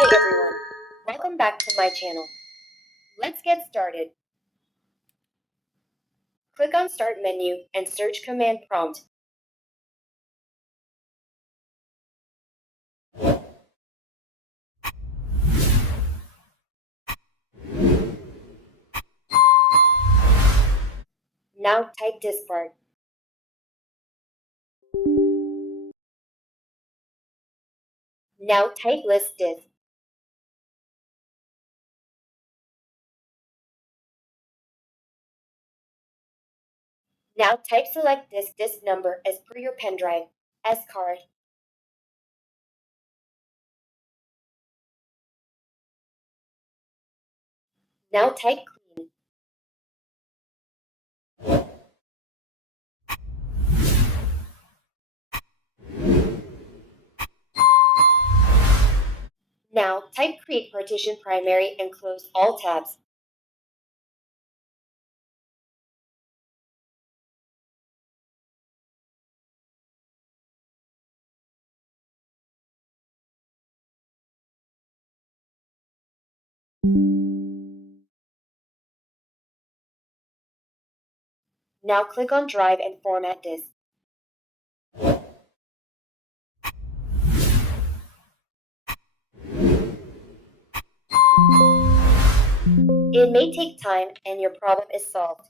Hey everyone, welcome back to my channel. Let's get started. Click on Start menu and search Command Prompt. Now type DiskPart. Now type list disk. Now type select disk number as per your pendrive, S card. Now type clean. Now type create partition primary and close all tabs. Now click on Drive and format disk. It may take time and your problem is solved.